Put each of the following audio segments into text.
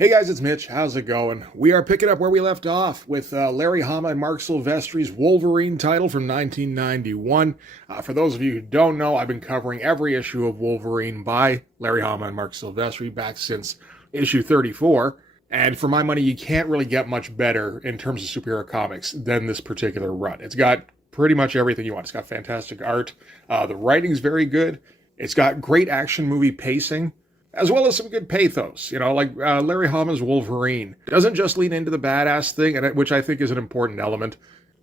Hey guys, it's Mitch. How's it going? We are picking up where we left off with Larry Hama and Marc Silvestri's Wolverine title from 1991. For those of you who don't know, I've been covering every issue of Wolverine by Larry Hama and Marc Silvestri back since issue 34. And for my money, you can't really get much better in terms of superhero comics than this particular run. It's got pretty much everything you want. It's got fantastic art. The writing's very good. It's got great action movie pacing, as well as some good pathos, like Larry Hama's Wolverine doesn't just lean into the badass thing, which I think is an important element.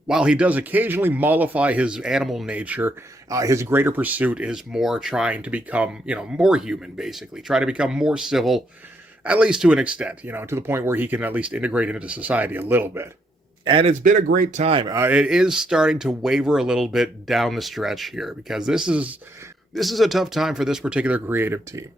While he does occasionally mollify his animal nature, his greater pursuit is more trying to become, more human, basically. Try to become more civil, at least to an extent, to the point where he can at least integrate into society a little bit. And it's been a great time. It is starting to waver a little bit down the stretch here, because this is a tough time for this particular creative team.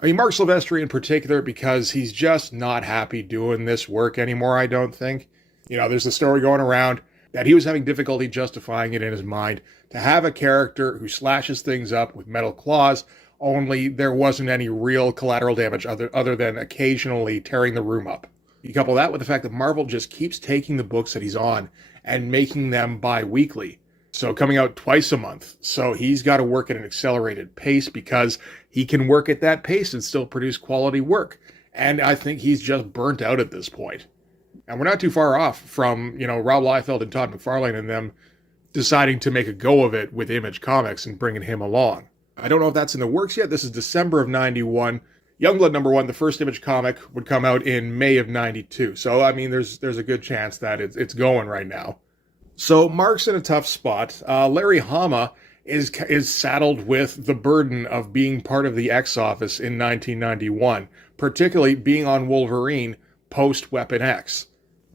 I mean, Marc Silvestri in particular, because he's just not happy doing this work anymore, I don't think. There's a story going around that he was having difficulty justifying it in his mind to have a character who slashes things up with metal claws, only there wasn't any real collateral damage other than occasionally tearing the room up. You couple that with the fact that Marvel just keeps taking the books that he's on and making them bi-weekly. So coming out twice a month. So he's got to work at an accelerated pace because he can work at that pace and still produce quality work. And I think he's just burnt out at this point. And we're not too far off from, Rob Liefeld and Todd McFarlane and them deciding to make a go of it with Image Comics and bringing him along. I don't know if that's in the works yet. This is December of 91. Youngblood #1, the first Image comic, would come out in May of 92. So, I mean, there's a good chance that it's going right now. So Marc's in a tough spot. Larry Hama is saddled with the burden of being part of the X Office in 1991, particularly being on Wolverine post Weapon X.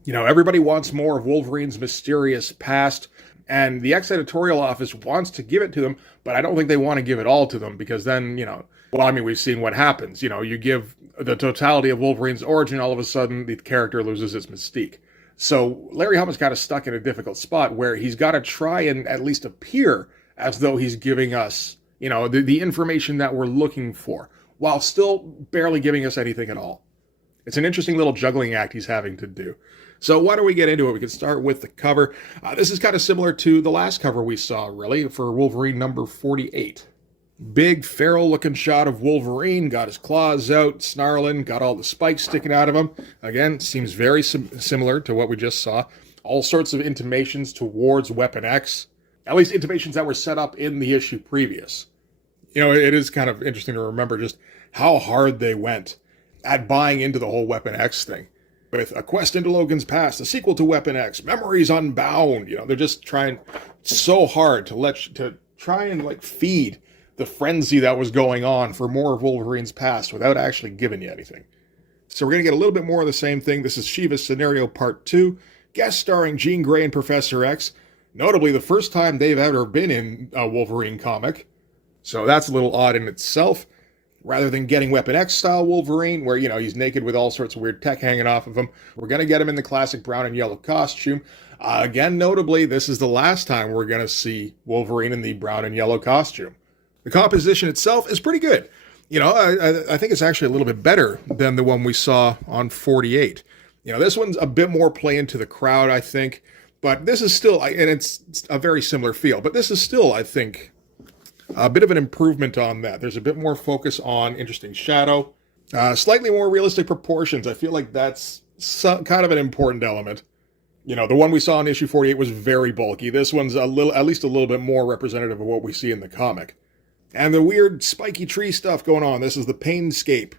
Everybody wants more of Wolverine's mysterious past, and the X editorial office wants to give it to them, but I don't think they want to give it all to them because then, we've seen what happens. You give the totality of Wolverine's origin, all of a sudden the character loses its mystique. So Larry Hama's kind of stuck in a difficult spot where he's got to try and at least appear as though he's giving us, the information that we're looking for, while still barely giving us anything at all. It's an interesting little juggling act he's having to do. So why don't we get into it? We can start with the cover. This is kind of similar to the last cover we saw, really, for Wolverine number 48. Big, feral-looking shot of Wolverine, got his claws out, snarling, got all the spikes sticking out of him. Again, seems very similar to what we just saw. All sorts of intimations towards Weapon X, at least intimations that were set up in the issue previous. It is kind of interesting to remember just how hard they went at buying into the whole Weapon X thing. With A Quest into Logan's Past, a sequel to Weapon X, Memories Unbound, they're just trying so hard to try and feed the frenzy that was going on for more of Wolverine's past without actually giving you anything. So we're going to get a little bit more of the same thing. This is Shiva's Scenario Part 2, guest starring Jean Grey and Professor X. Notably, the first time they've ever been in a Wolverine comic. So that's a little odd in itself. Rather than getting Weapon X-style Wolverine, where, he's naked with all sorts of weird tech hanging off of him, we're going to get him in the classic brown and yellow costume. Again, notably, this is the last time we're going to see Wolverine in the brown and yellow costume. The composition itself is pretty good. I think it's actually a little bit better than the one we saw on 48. This one's a bit more play into the crowd, I think. But this is still, and it's a very similar feel, but this is still, I think, a bit of an improvement on that. There's a bit more focus on interesting shadow, slightly more realistic proportions. I feel like that's kind of an important element. The one we saw in issue 48 was very bulky. This one's at least a little bit more representative of what we see in the comic. And the weird spiky tree stuff going on. This is the Painscape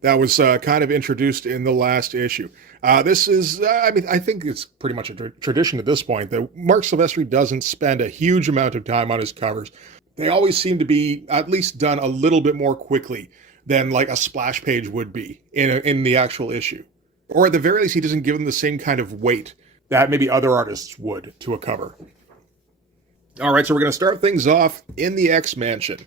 that was kind of introduced in the last issue. This is, I think it's pretty much a tradition at this point that Marc Silvestri doesn't spend a huge amount of time on his covers. They always seem to be at least done a little bit more quickly than a splash page would be in the actual issue. Or at the very least, he doesn't give them the same kind of weight that maybe other artists would to a cover. All right, so we're going to start things off in the X-Mansion.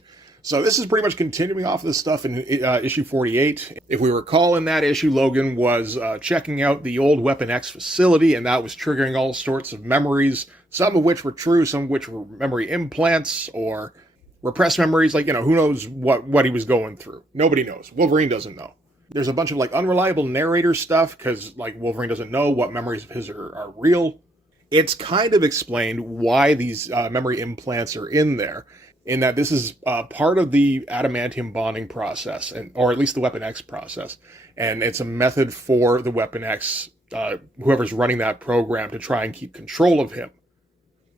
So this is pretty much continuing off this stuff in issue 48. If we recall in that issue, Logan was checking out the old Weapon X facility, and that was triggering all sorts of memories, some of which were true, some of which were memory implants or repressed memories. Who knows what he was going through. Nobody knows. Wolverine doesn't know. There's a bunch of like unreliable narrator stuff because like Wolverine doesn't know what memories of his are real. It's kind of explained why these memory implants are in there, in that this is part of the adamantium bonding process, or at least the Weapon X process. And it's a method for the Weapon X, whoever's running that program, to try and keep control of him.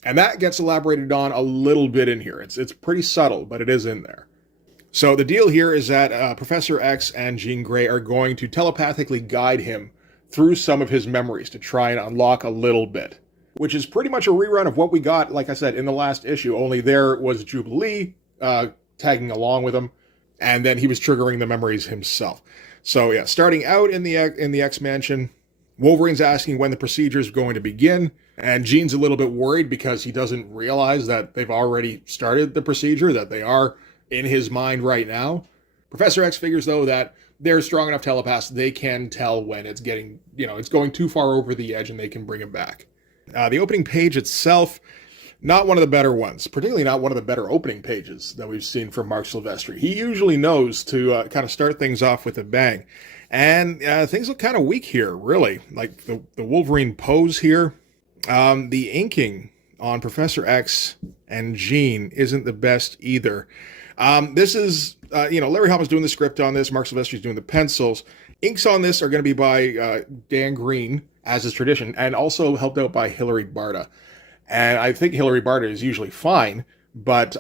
And that gets elaborated on a little bit in here. It's pretty subtle, but it is in there. So the deal here is that Professor X and Jean Grey are going to telepathically guide him through some of his memories to try and unlock a little bit, which is pretty much a rerun of what we got, like I said, in the last issue, only there was Jubilee tagging along with him, and then he was triggering the memories himself. So yeah, starting out in the X Mansion, Wolverine's asking when the procedure is going to begin, and Jean's a little bit worried because he doesn't realize that they've already started the procedure, that they are in his mind right now. Professor X figures, though, that they're strong enough telepaths, they can tell when it's getting, it's going too far over the edge and they can bring him back. The opening page itself, not one of the better ones, particularly not one of the better opening pages that we've seen from Marc Silvestri. He usually knows to kind of start things off with a bang. And things look kind of weak here, really. Like the Wolverine pose here. The inking on Professor X and Jean isn't the best either. This is, Larry Hama's doing the script on this. Marc Silvestri's doing the pencils. Inks on this are going to be by Dan Green, as is tradition, and also helped out by Hilary Barta. And I think Hilary Barta is usually fine, but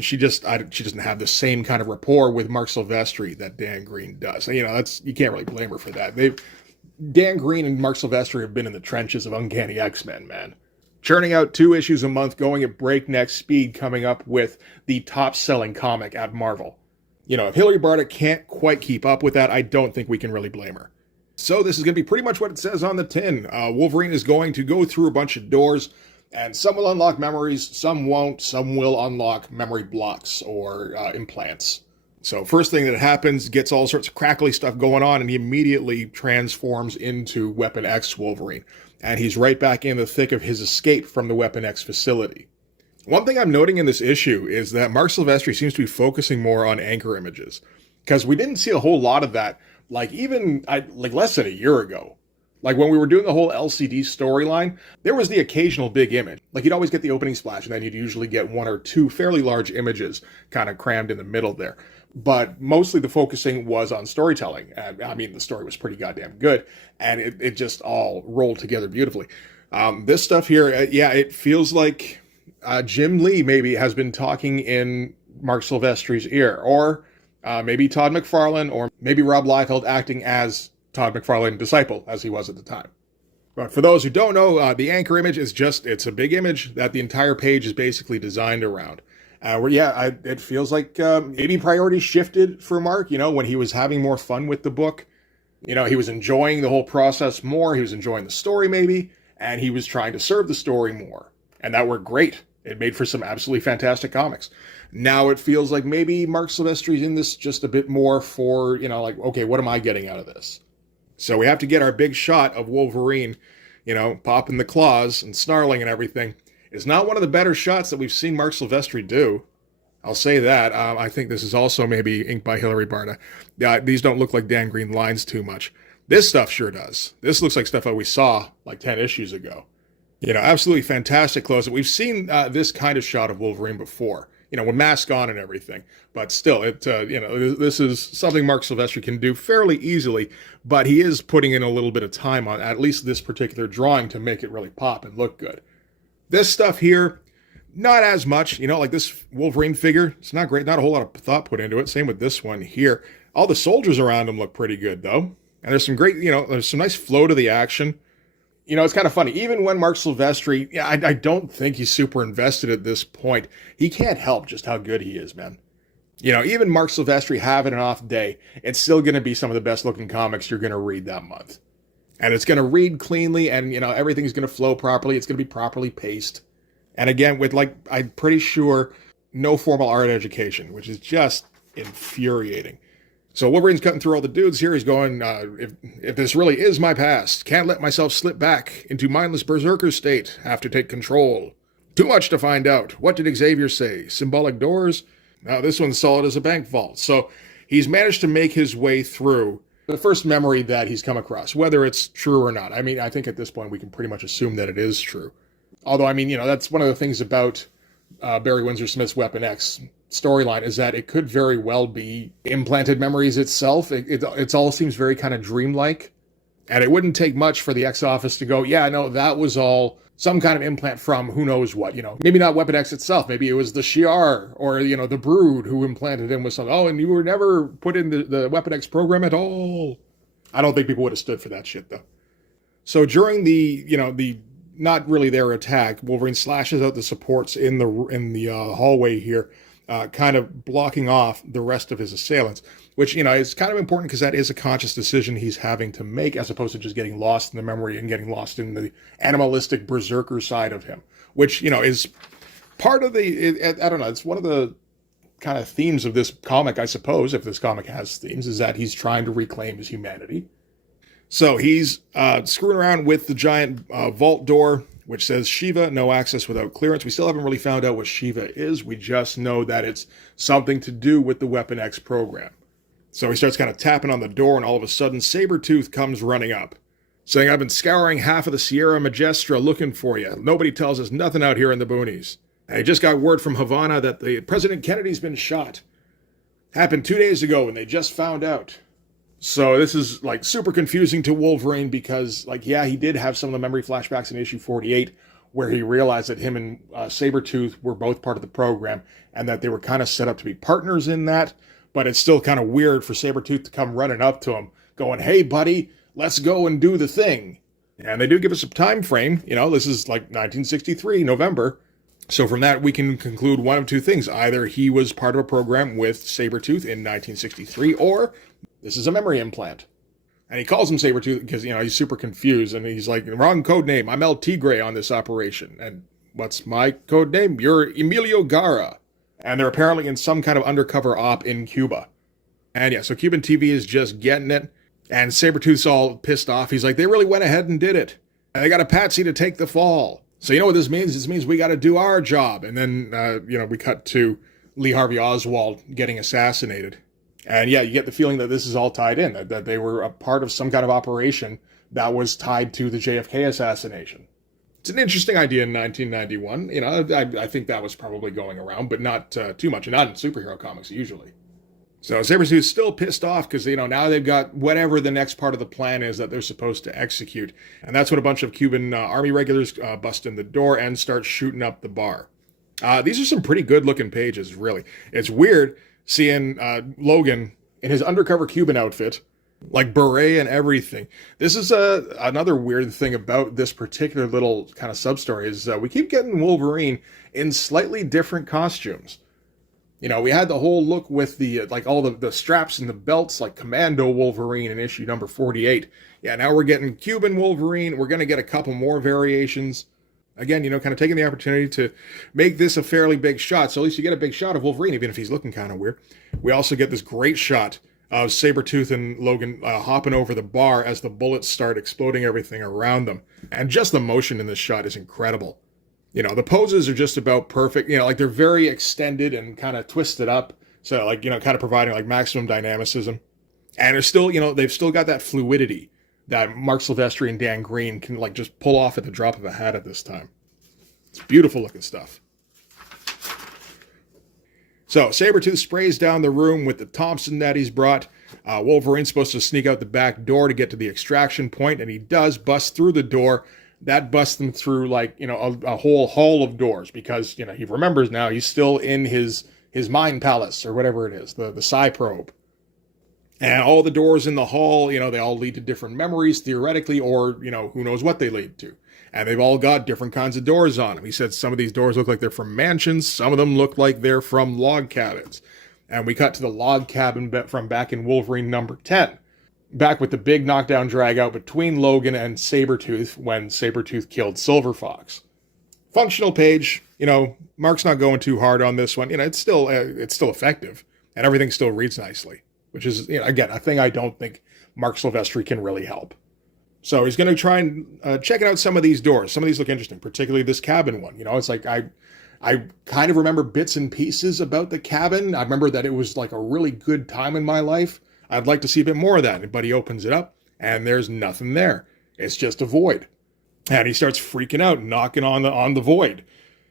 she doesn't have the same kind of rapport with Marc Silvestri that Dan Green does. You can't really blame her for that. Dan Green and Marc Silvestri have been in the trenches of Uncanny X-Men, man. Churning out 2 issues a month, going at breakneck speed, coming up with the top-selling comic at Marvel. If Hilary Barta can't quite keep up with that, I don't think we can really blame her. So this is going to be pretty much what it says on the tin. Wolverine is going to go through a bunch of doors, and some will unlock memories, some won't, some will unlock memory blocks or implants. So first thing that happens, gets all sorts of crackly stuff going on, and he immediately transforms into Weapon X Wolverine. And he's right back in the thick of his escape from the Weapon X facility. One thing I'm noting in this issue is that Marc Silvestri seems to be focusing more on anchor images, because we didn't see a whole lot of that, like less than a year ago. Like when we were doing the whole LCD storyline, there was the occasional big image. Like you'd always get the opening splash, and then you'd usually get 1 or 2 fairly large images kind of crammed in the middle there. But mostly the focusing was on storytelling. And I mean, the story was pretty goddamn good, and it just all rolled together beautifully. This stuff here, it feels like Jim Lee maybe has been talking in Marc Silvestri's ear, or maybe Todd McFarlane, or maybe Rob Liefeld acting as Todd McFarlane disciple, as he was at the time. But for those who don't know, the anchor image is it's a big image that the entire page is basically designed around. It feels like maybe priorities shifted for Mark, when he was having more fun with the book. He was enjoying the whole process more, he was enjoying the story maybe, and he was trying to serve the story more. And that worked great. It made for some absolutely fantastic comics. Now it feels like maybe Marc Silvestri's in this just a bit more for, okay, what am I getting out of this? So we have to get our big shot of Wolverine, popping the claws and snarling and everything. It's not one of the better shots that we've seen Marc Silvestri do. I'll say that. I think this is also maybe inked by Hilary Barta. These don't look like Dan Green lines too much. This stuff sure does. This looks like stuff that we saw like 10 issues ago. Absolutely fantastic close-up. We've seen this kind of shot of Wolverine before, with mask on and everything. But still, this is something Marc Silvestri can do fairly easily, but he is putting in a little bit of time on at least this particular drawing to make it really pop and look good. This stuff here, not as much, like this Wolverine figure. It's not great. Not a whole lot of thought put into it. Same with this one here. All the soldiers around him look pretty good, though. And there's some great, there's some nice flow to the action. It's kind of funny. Even when Marc Silvestri, I don't think he's super invested at this point. He can't help just how good he is, man. Even Marc Silvestri having an off day, it's still going to be some of the best looking comics you're going to read that month. And it's going to read cleanly, and, everything's going to flow properly. It's going to be properly paced. And again, with, I'm pretty sure, no formal art education, which is just infuriating. So Wolverine's cutting through all the dudes here. He's going, if this really is my past, can't let myself slip back into mindless berserker state. Have to take control. Too much to find out. What did Xavier say? Symbolic doors? Now this one's solid as a bank vault. So he's managed to make his way through the first memory that he's come across, whether it's true or not. I mean, I think at this point we can pretty much assume that it is true. Although, I mean, that's one of the things about Barry Windsor Smith's Weapon X storyline is that it could very well be implanted memories itself. It all seems very kind of dreamlike. And it wouldn't take much for the X office to go, yeah, no, that was all some kind of implant from who knows what, Maybe not Weapon X itself. Maybe it was the Shi'ar or, the Brood who implanted him with something. Oh, and you were never put in the Weapon X program at all. I don't think people would have stood for that shit, though. So during the not really their attack, Wolverine slashes out the supports in the hallway here, kind of blocking off the rest of his assailants, which, is kind of important because that is a conscious decision he's having to make as opposed to just getting lost in the memory and getting lost in the animalistic berserker side of him, which, is part of I don't know, it's one of the kind of themes of this comic, I suppose, if this comic has themes, is that he's trying to reclaim his humanity. So he's screwing around with the giant vault door, which says Shiva, no access without clearance. We still haven't really found out what Shiva is. We just know that it's something to do with the Weapon X program. So he starts kind of tapping on the door, and all of a sudden, Sabretooth comes running up, saying, I've been scouring half of the Sierra Majestra looking for you. Nobody tells us nothing out here in the boonies. I just got word from Havana that the President Kennedy's been shot. Happened 2 days ago, and they just found out. So this is, super confusing to Wolverine because, he did have some of the memory flashbacks in issue 48 where he realized that him and Sabretooth were both part of the program and that they were kind of set up to be partners in that. But it's still kind of weird for Sabretooth to come running up to him going, hey, buddy, let's go and do the thing. And they do give us a time frame. This is 1963, November. So from that, we can conclude one of two things. Either he was part of a program with Sabretooth in 1963, or this is a memory implant. And he calls him Sabretooth because, he's super confused. And he's like, wrong code name. I'm El Tigre on this operation. And what's my code name? You're Emilio Gara. And they're apparently in some kind of undercover op in Cuba. And yeah, so Cuban TV is just getting it. And Sabretooth's all pissed off. He's like, they really went ahead and did it. And they got a patsy to take the fall. So you know what this means? This means we got to do our job. And then, we cut to Lee Harvey Oswald getting assassinated. And yeah, you get the feeling that this is all tied in, that they were a part of some kind of operation that was tied to the JFK assassination. It's an interesting idea in 1991. I think that was probably going around, but not too much, and not in superhero comics usually. So Sabretooth's still pissed off because, now they've got whatever the next part of the plan is that they're supposed to execute. And that's when a bunch of Cuban army regulars bust in the door and start shooting up the bar. These are some pretty good-looking pages, really. It's weird seeing Logan in his undercover Cuban outfit, beret and everything. This is another weird thing about this particular little kind of sub-story is we keep getting Wolverine in slightly different costumes. We had the whole look with the, all the straps and the belts, like Commando Wolverine in issue number 48. Yeah, now we're getting Cuban Wolverine. We're going to get a couple more variations. Again, kind of taking the opportunity to make this a fairly big shot. So at least you get a big shot of Wolverine, even if he's looking kind of weird. We also get this great shot of Sabretooth and Logan hopping over the bar as the bullets start exploding everything around them. And just the motion in this shot is incredible. The poses are just about perfect. They're very extended and kind of twisted up. So, kind of providing, maximum dynamicism. And they're still, they've still got that fluidity that Mark Silvestri and Dan Green can, just pull off at the drop of a hat at this time. It's beautiful looking stuff. So, Sabretooth sprays down the room with the Thompson that he's brought. Wolverine's supposed to sneak out the back door to get to the extraction point, and he does bust through the door. That busts them through, a whole hall of doors, because, he remembers now he's still in his mind palace, or whatever it is, the Psi probe. And all the doors in the hall, they all lead to different memories, theoretically, or, who knows what they lead to. And they've all got different kinds of doors on them. He said some of these doors look like they're from mansions. Some of them look like they're from log cabins. And we cut to the log cabin from back in Wolverine number 10. Back with the big knockdown drag out between Logan and Sabretooth when Sabretooth killed Silver Fox. Functional page, Mark's not going too hard on this one. It's still effective. And everything still reads nicely. Which is, again, a thing I don't think Mark Silvestri can really help. So he's going to try and check out some of these doors. Some of these look interesting, particularly this cabin one. It's I kind of remember bits and pieces about the cabin. I remember that it was a really good time in my life. I'd like to see a bit more of that. But he opens it up, and there's nothing there. It's just a void. And he starts freaking out, knocking on the void.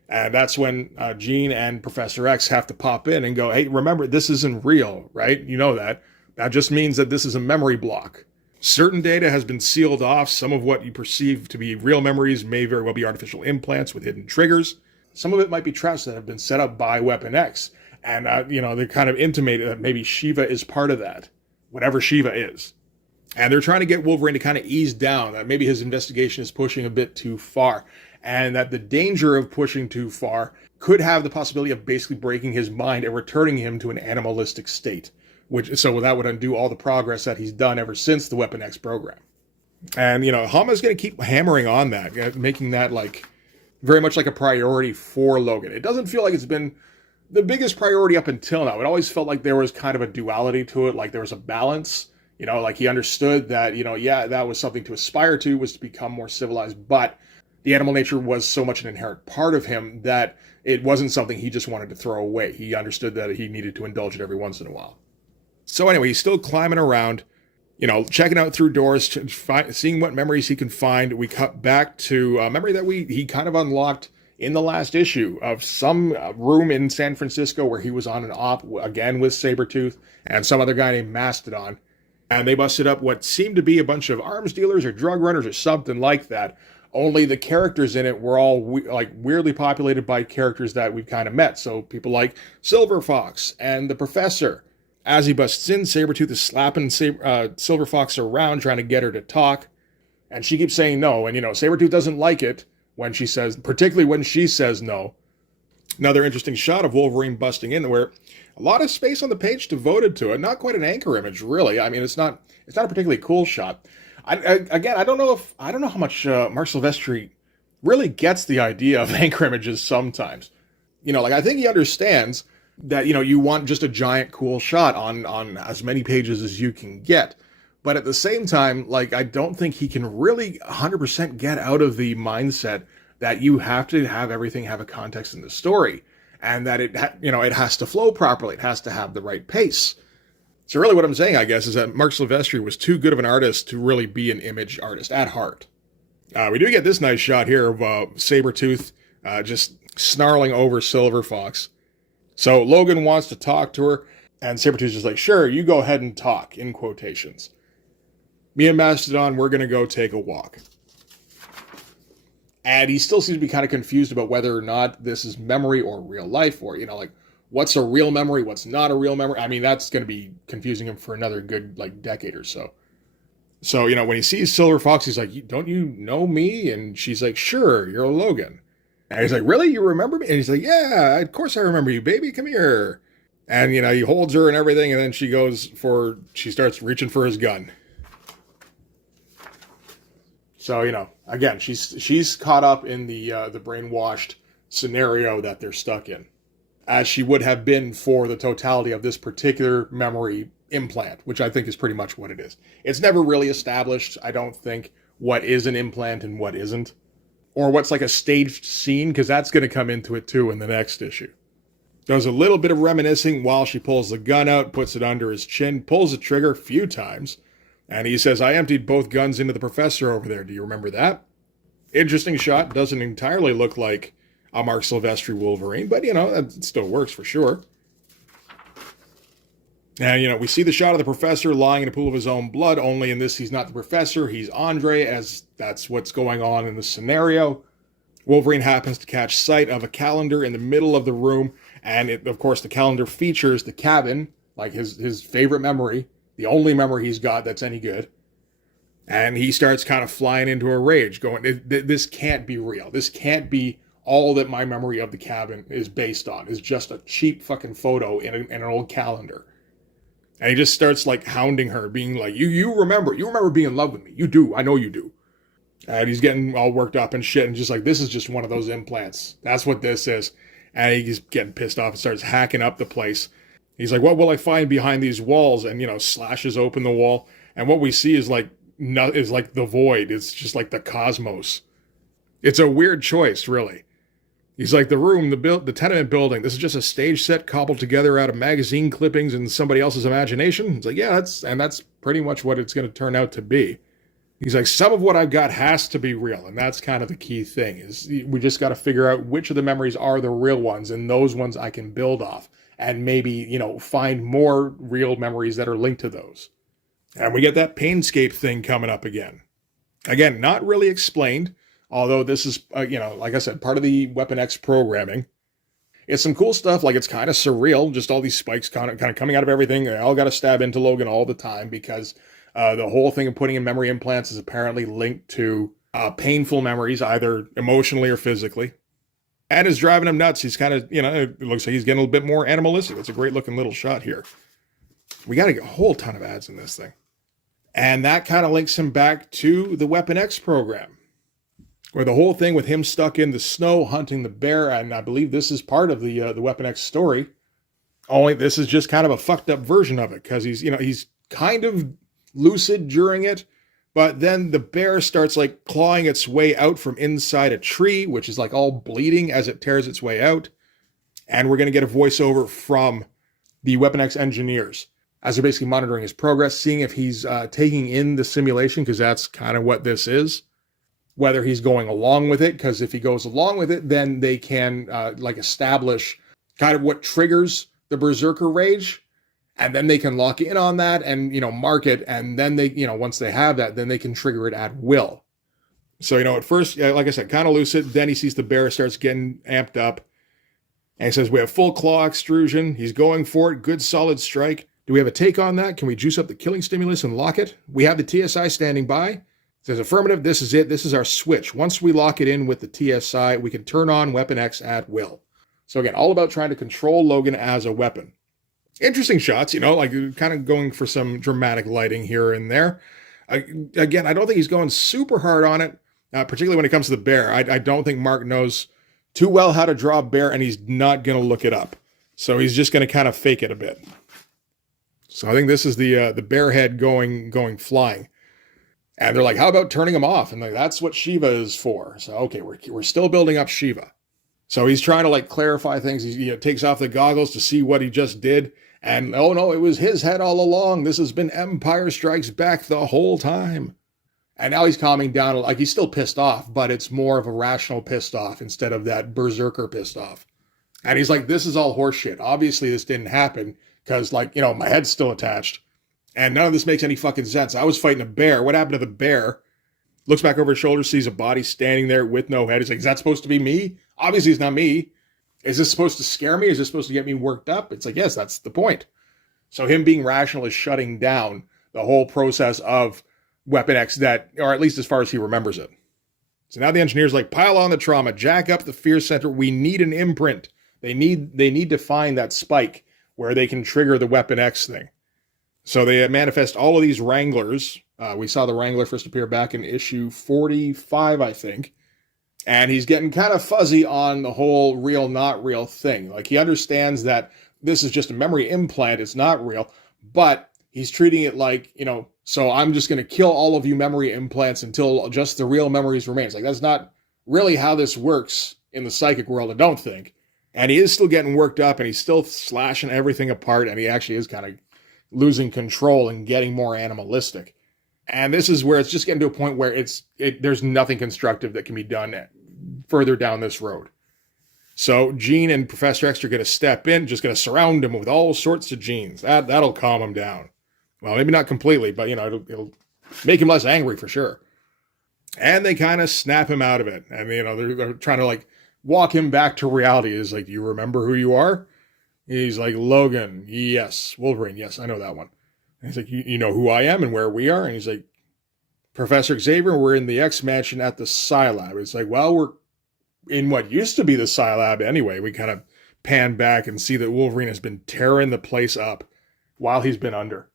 And that's when Jean and Professor X have to pop in and go, hey, remember, this isn't real, right? You know that. That just means that this is a memory block. Certain data has been sealed off. Some of what you perceive to be real memories may very well be artificial implants with hidden triggers. Some of it might be traps that have been set up by Weapon X. And, they kind of intimated that maybe Shiva is part of that, whatever Shiva is. And they're trying to get Wolverine to kind of ease down, that maybe his investigation is pushing a bit too far. And that the danger of pushing too far could have the possibility of basically breaking his mind and returning him to an animalistic state. So that would undo all the progress that he's done ever since the Weapon X program. And, Hama's going to keep hammering on that, making that very much like a priority for Logan. It doesn't feel like it's been the biggest priority up until now. It always felt like there was kind of a duality to it, like there was a balance. Like he understood that, that was something to aspire to, was to become more civilized, but the animal nature was so much an inherent part of him that it wasn't something he just wanted to throw away. He understood that he needed to indulge it every once in a while. So anyway, he's still climbing around, checking out through doors, seeing what memories he can find. We cut back to a memory that he kind of unlocked in the last issue of some room in San Francisco where he was on an op, again with Sabretooth and some other guy named Mastodon. And they busted up what seemed to be a bunch of arms dealers or drug runners or something like that. Only the characters in it were all weirdly populated by characters that we've kind of met. So people like Silver Fox and the Professor. As he busts in, Sabretooth is slapping Silver Fox around, trying to get her to talk. And she keeps saying no. And, Sabretooth doesn't like it particularly when she says no. Another interesting shot of Wolverine busting in where a lot of space on the page devoted to it. Not quite an anchor image, really. I mean, it's not a particularly cool shot. I don't know how much Mark Silvestri really gets the idea of anchor images sometimes. I think he understands that, you want just a giant cool shot on as many pages as you can get. But at the same time, I don't think he can really 100% get out of the mindset that you have to have everything have a context in the story. And that it has to flow properly. It has to have the right pace. So really what I'm saying, I guess, is that Mark Silvestri was too good of an artist to really be an image artist at heart. We do get this nice shot here of Sabretooth just snarling over Silver Fox. So Logan wants to talk to her, and Sabretooth's just like, sure, you go ahead and talk, in quotations. Me and Mastodon, we're going to go take a walk. And he still seems to be kind of confused about whether or not this is memory or real life, or, what's a real memory, what's not a real memory. I mean, that's going to be confusing him for another good, decade or so. So, when he sees Silver Fox, he's like, don't you know me? And she's like, sure, you're Logan. And he's like, really? You remember me? And he's like, yeah, of course I remember you, baby. Come here. And, he holds her and everything. And then she starts reaching for his gun. So, again, she's caught up in the brainwashed scenario that they're stuck in, as she would have been for the totality of this particular memory implant, which I think is pretty much what it is. It's never really established, I don't think, what is an implant and what isn't. Or what's a staged scene, because that's going to come into it too in the next issue. Does a little bit of reminiscing while she pulls the gun out, puts it under his chin, pulls the trigger a few times, and he says, I emptied both guns into the Professor over there. Do you remember that? Interesting shot. Doesn't entirely look like a Mark Silvestri Wolverine, but, it still works for sure. And, we see the shot of the Professor lying in a pool of his own blood, only in this he's not the Professor, he's Andre, as that's what's going on in the scenario. Wolverine happens to catch sight of a calendar in the middle of the room, and of course the calendar features the cabin, his favorite memory, the only memory he's got that's any good. And he starts kind of flying into a rage, going, this can't be real. This can't be all that my memory of the cabin is based on, is just a cheap fucking photo in an old calendar. And he just starts hounding her, being like, you remember being in love with me. You do. I know you do. And he's getting all worked up and shit. And just this is just one of those implants. That's what this is. And he's getting pissed off and starts hacking up the place. He's like, what will I find behind these walls? And, slashes open the wall. And what we see is the void. It's just the cosmos. It's a weird choice, really. He's like, the tenement building, this is just a stage set cobbled together out of magazine clippings and somebody else's imagination. It's like, yeah, that's pretty much what it's going to turn out to be. He's like, some of what I've got has to be real. And that's kind of the key thing, is we just got to figure out which of the memories are the real ones, and those ones I can build off and maybe, find more real memories that are linked to those. And we get that Painscape thing coming up again. Again, not really explained. Although this is, like I said, part of the Weapon X programming. It's some cool stuff, like it's kind of surreal, just all these spikes kind of coming out of everything. They all got to stab into Logan all the time because the whole thing of putting in memory implants is apparently linked to painful memories, either emotionally or physically. And it's driving him nuts. He's kind of, it looks like he's getting a little bit more animalistic. It's a great looking little shot here. We got a whole ton of ads in this thing. And that kind of links him back to the Weapon X program, where the whole thing with him stuck in the snow hunting the bear, and I believe this is part of the Weapon X story. Only this is just kind of a fucked up version of it, because he's kind of lucid during it, but then the bear starts like clawing its way out from inside a tree, which is like all bleeding as it tears its way out. And we're going to get a voiceover from the Weapon X engineers as they're basically monitoring his progress, seeing if he's taking in the simulation, because that's kind of what this is. Whether he's going along with it, because if he goes along with it, then they can establish kind of what triggers the berserker rage, and then they can lock in on that and mark it, and then they once they have that, then they can trigger it at will. So at first, like I said, kind of lucid. Then he sees the bear starts getting amped up, and he says, "We have full claw extrusion. He's going for it. Good solid strike. Do we have a take on that? Can we juice up the killing stimulus and lock it? We have the TSI standing by." Says affirmative, this is it. This is our switch. Once we lock it in with the TSI, we can turn on Weapon X at will. So again, all about trying to control Logan as a weapon. Interesting shots, like kind of going for some dramatic lighting here and there. Again, I don't think he's going super hard on it, particularly when it comes to the bear. I don't think Mark knows too well how to draw a bear, and he's not going to look it up. So he's just going to kind of fake it a bit. So I think this is the bear head going flying. And they're like, how about turning him off? And that's what Shiva is for. So, okay, we're still building up Shiva. So he's trying to clarify things. He takes off the goggles to see what he just did. And, oh no, it was his head all along. This has been Empire Strikes Back the whole time. And now he's calming down. Like, he's still pissed off, but it's more of a rational pissed off instead of that berserker pissed off. And he's like, this is all horseshit. Obviously this didn't happen because my head's still attached. And none of this makes any fucking sense. I was fighting a bear. What happened to the bear? Looks back over his shoulder, sees a body standing there with no head. He's like, is that supposed to be me? Obviously it's not me. Is this supposed to scare me? Is this supposed to get me worked up? It's like, yes, that's the point. So him being rational is shutting down the whole process of Weapon X, that, or at least as far as he remembers it. So now the engineer's like, pile on the trauma, jack up the fear center. We need an imprint. They need to find that spike where they can trigger the Weapon X thing. So they manifest all of these Wranglers. We saw the Wrangler first appear back in issue 45, I think. And he's getting kind of fuzzy on the whole real, not real thing. Like, he understands that this is just a memory implant. It's not real. But he's treating it like, so I'm just going to kill all of you memory implants until just the real memories remain. It's like, that's not really how this works in the psychic world, I don't think. And he is still getting worked up, and he's still slashing everything apart, and he actually is kind of losing control and getting more animalistic. And this is where it's just getting to a point where there's nothing constructive that can be done further down this road. So Jean and Professor X are going to step in, just going to surround him with all sorts of genes. That'll calm him down. Well, maybe not completely, but it'll make him less angry for sure. And they kind of snap him out of it. And they're trying to walk him back to reality. It's like, do you remember who you are? He's like, Logan, yes. Wolverine, yes, I know that one. And he's like, you know who I am and where we are? And he's like, Professor Xavier, we're in the X Mansion at the Scilab. It's like, well, we're in what used to be the Scilab anyway. We kind of pan back and see that Wolverine has been tearing the place up while he's been under.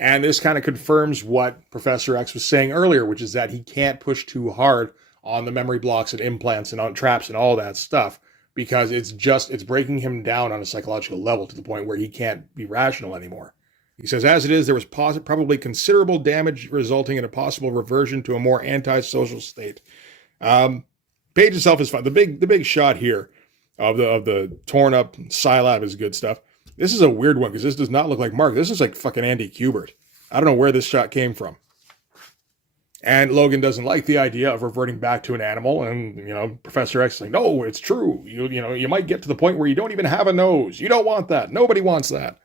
And this kind of confirms what Professor X was saying earlier, which is that he can't push too hard on the memory blocks and implants and on traps and all that stuff, because it's breaking him down on a psychological level to the point where he can't be rational anymore. He says, as it is, there was probably considerable damage resulting in a possible reversion to a more antisocial state. Page itself is fine. The big shot here of the torn up Scilab is good stuff. This is a weird one because this does not look like Mark. This is like fucking Andy Kubert. I don't know where this shot came from. And Logan doesn't like the idea of reverting back to an animal. And, Professor X is like, no, it's true. You might get to the point where you don't even have a nose. You don't want that. Nobody wants that.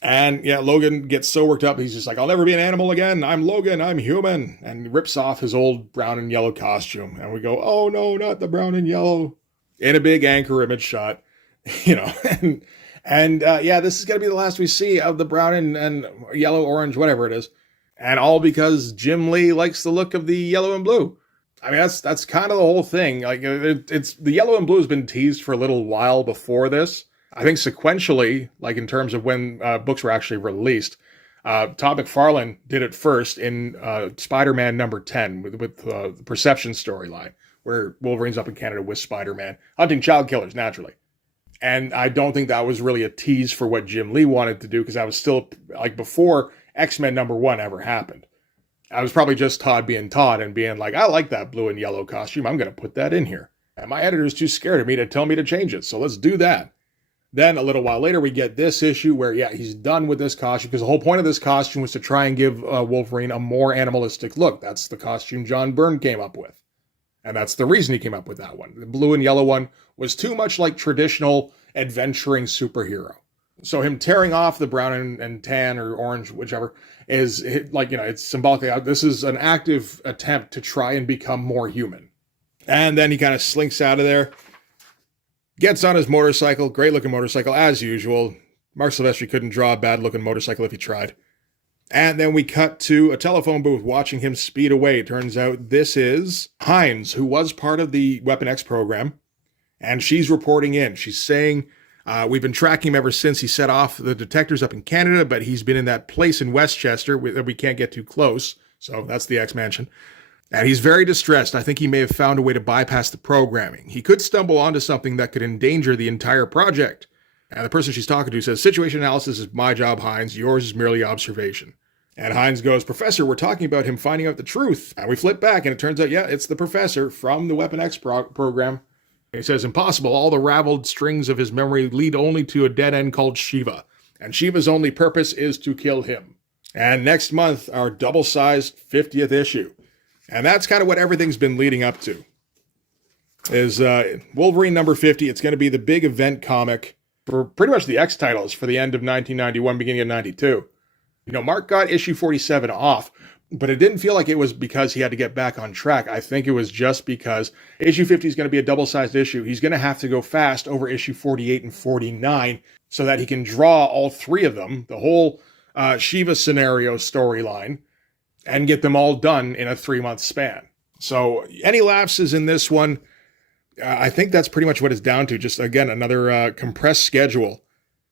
And yeah, Logan gets so worked up. He's just like, I'll never be an animal again. I'm Logan. I'm human. And he rips off his old brown and yellow costume. And we go, oh no, not the brown and yellow. In a big anchor image shot, and this is going to be the last we see of the brown and yellow, orange, whatever it is. And all because Jim Lee likes the look of the yellow and blue. I mean, that's kind of the whole thing. Like, it's the yellow and blue has been teased for a little while before this. I think sequentially, like in terms of when books were actually released, Todd McFarlane did it first in Spider-Man number 10 with the Perception storyline, where Wolverine's up in Canada with Spider-Man, hunting child killers, naturally. And I don't think that was really a tease for what Jim Lee wanted to do, because I was still, like, before X-Men number 1 ever happened. I was probably just Todd being Todd and being like, I like that blue and yellow costume. I'm going to put that in here. And my editor's too scared of me to tell me to change it. So let's do that. Then a little while later, we get this issue where, he's done with this costume, because the whole point of this costume was to try and give Wolverine a more animalistic look. That's the costume John Byrne came up with. And that's the reason he came up with that one. The blue and yellow one was too much like traditional adventuring superhero. So him tearing off the brown and tan or orange, whichever, is like, it's symbolically, this is an active attempt to try and become more human. And then he kind of slinks out of there, gets on his motorcycle, great looking motorcycle as usual. Mark Silvestri couldn't draw a bad looking motorcycle if he tried. And then we cut to a telephone booth watching him speed away. It turns out this is Hines, who was part of the Weapon X program. And she's reporting in. She's saying, we've been tracking him ever since he set off the detectors up in Canada, but he's been in that place in Westchester that we can't get too close. So that's the X-Mansion. And he's very distressed. I think he may have found a way to bypass the programming. He could stumble onto something that could endanger the entire project. And the person she's talking to says, situation analysis is my job, Hines. Yours is merely observation. And Hines goes, Professor, we're talking about him finding out the truth. And we flip back, and it turns out, it's the Professor from the Weapon X program. He says, impossible. All the raveled strings of his memory lead only to a dead end called Shiva. And Shiva's only purpose is to kill him. And next month, our double-sized 50th issue. And that's kind of what everything's been leading up to. Is Wolverine number 50. It's going to be the big event comic for pretty much the X titles for the end of 1991, beginning of 92. Mark got issue 47 off, but it didn't feel like it was because he had to get back on track. I think it was just because issue 50 is going to be a double-sized issue. He's going to have to go fast over issue 48 and 49 so that he can draw all three of them, the whole Shiva scenario storyline, and get them all done in a 3-month span. So any lapses in this one, I think that's pretty much what it's down to. Just, again, another compressed schedule.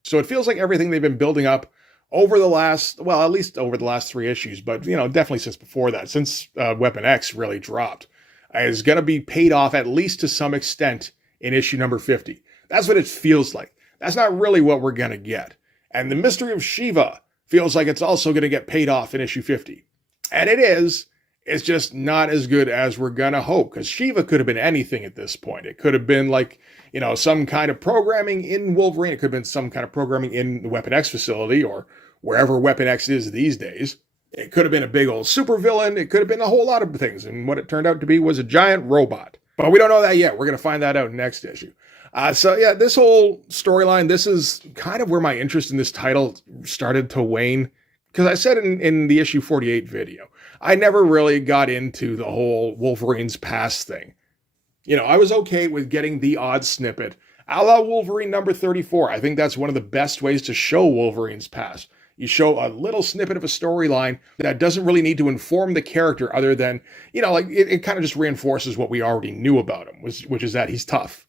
So it feels like everything they've been building up over the last, at least over the last 3 issues, but, definitely since before that, since Weapon X really dropped, is going to be paid off at least to some extent in issue number 50. That's what it feels like. That's not really what we're going to get. And the mystery of Shiva feels like it's also going to get paid off in issue 50. And it is. It's just not as good as we're going to hope, because Shiva could have been anything at this point. It could have been like, some kind of programming in Wolverine. It could have been some kind of programming in the Weapon X facility or wherever Weapon X is these days. It could have been a big old supervillain. It could have been a whole lot of things. And what it turned out to be was a giant robot. But we don't know that yet. We're going to find that out next issue. This whole storyline, this is kind of where my interest in this title started to wane. Because I said in the issue 48 video, I never really got into the whole Wolverine's past thing. I was okay with getting the odd snippet, a la Wolverine number 34. I think that's one of the best ways to show Wolverine's past. You show a little snippet of a storyline that doesn't really need to inform the character other than, it kind of just reinforces what we already knew about him, which is that he's tough.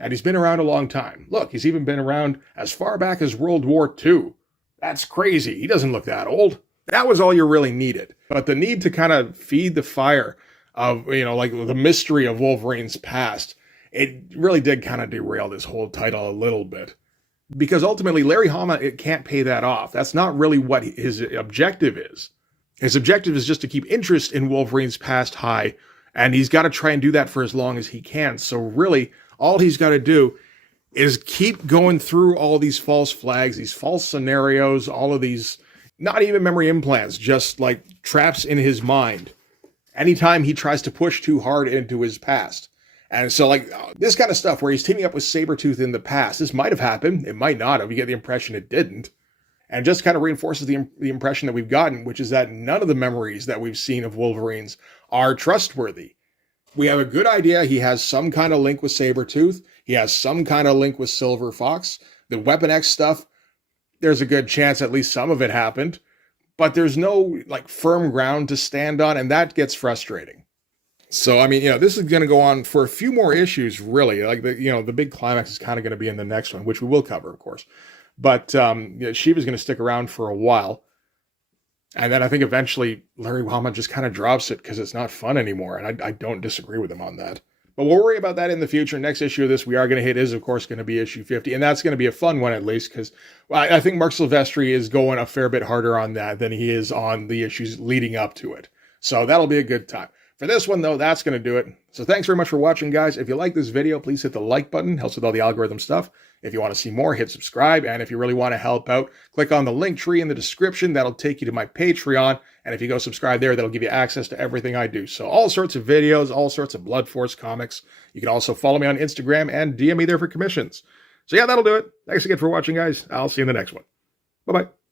And he's been around a long time. Look, he's even been around as far back as World War II. That's crazy. He doesn't look that old. That was all you really needed. But the need to kind of feed the fire of, the mystery of Wolverine's past, it really did kind of derail this whole title a little bit. Because ultimately, Larry Hama, it can't pay that off. That's not really what his objective is. His objective is just to keep interest in Wolverine's past high, and he's got to try and do that for as long as he can. So really, all he's got to do is keep going through all these false flags, these false scenarios, all of these, not even memory implants, just like traps in his mind. Anytime he tries to push too hard into his past. And so like this kind of stuff where he's teaming up with Sabretooth in the past, this might have happened. It might not have. You get the impression it didn't. And just kind of reinforces the impression that we've gotten, which is that none of the memories that we've seen of Wolverine's are trustworthy. We have a good idea he has some kind of link with Sabretooth. He has some kind of link with Silver Fox. The Weapon X stuff, there's a good chance at least some of it happened. But there's no like firm ground to stand on, and that gets frustrating. So, I mean, this is going to go on for a few more issues, really. Like, the big climax is kind of going to be in the next one, which we will cover, of course. But Shiva's going to stick around for a while. And then I think eventually Larry Hama just kind of drops it because it's not fun anymore. And I don't disagree with him on that. But we'll worry about that in the future. Next issue of this we are going to hit is, of course, going to be issue 50. And that's going to be a fun one, at least, because I think Mark Silvestri is going a fair bit harder on that than he is on the issues leading up to it. So that'll be a good time. For this one, though, that's going to do it. So thanks very much for watching, guys. If you like this video, please hit the like button. Helps with all the algorithm stuff. If you want to see more, hit subscribe. And if you really want to help out, click on the link tree in the description. That'll take you to my Patreon. And if you go subscribe there, that'll give you access to everything I do. So all sorts of videos, all sorts of Blood Force comics. You can also follow me on Instagram and DM me there for commissions. So yeah, that'll do it. Thanks again for watching, guys. I'll see you in the next one. Bye-bye.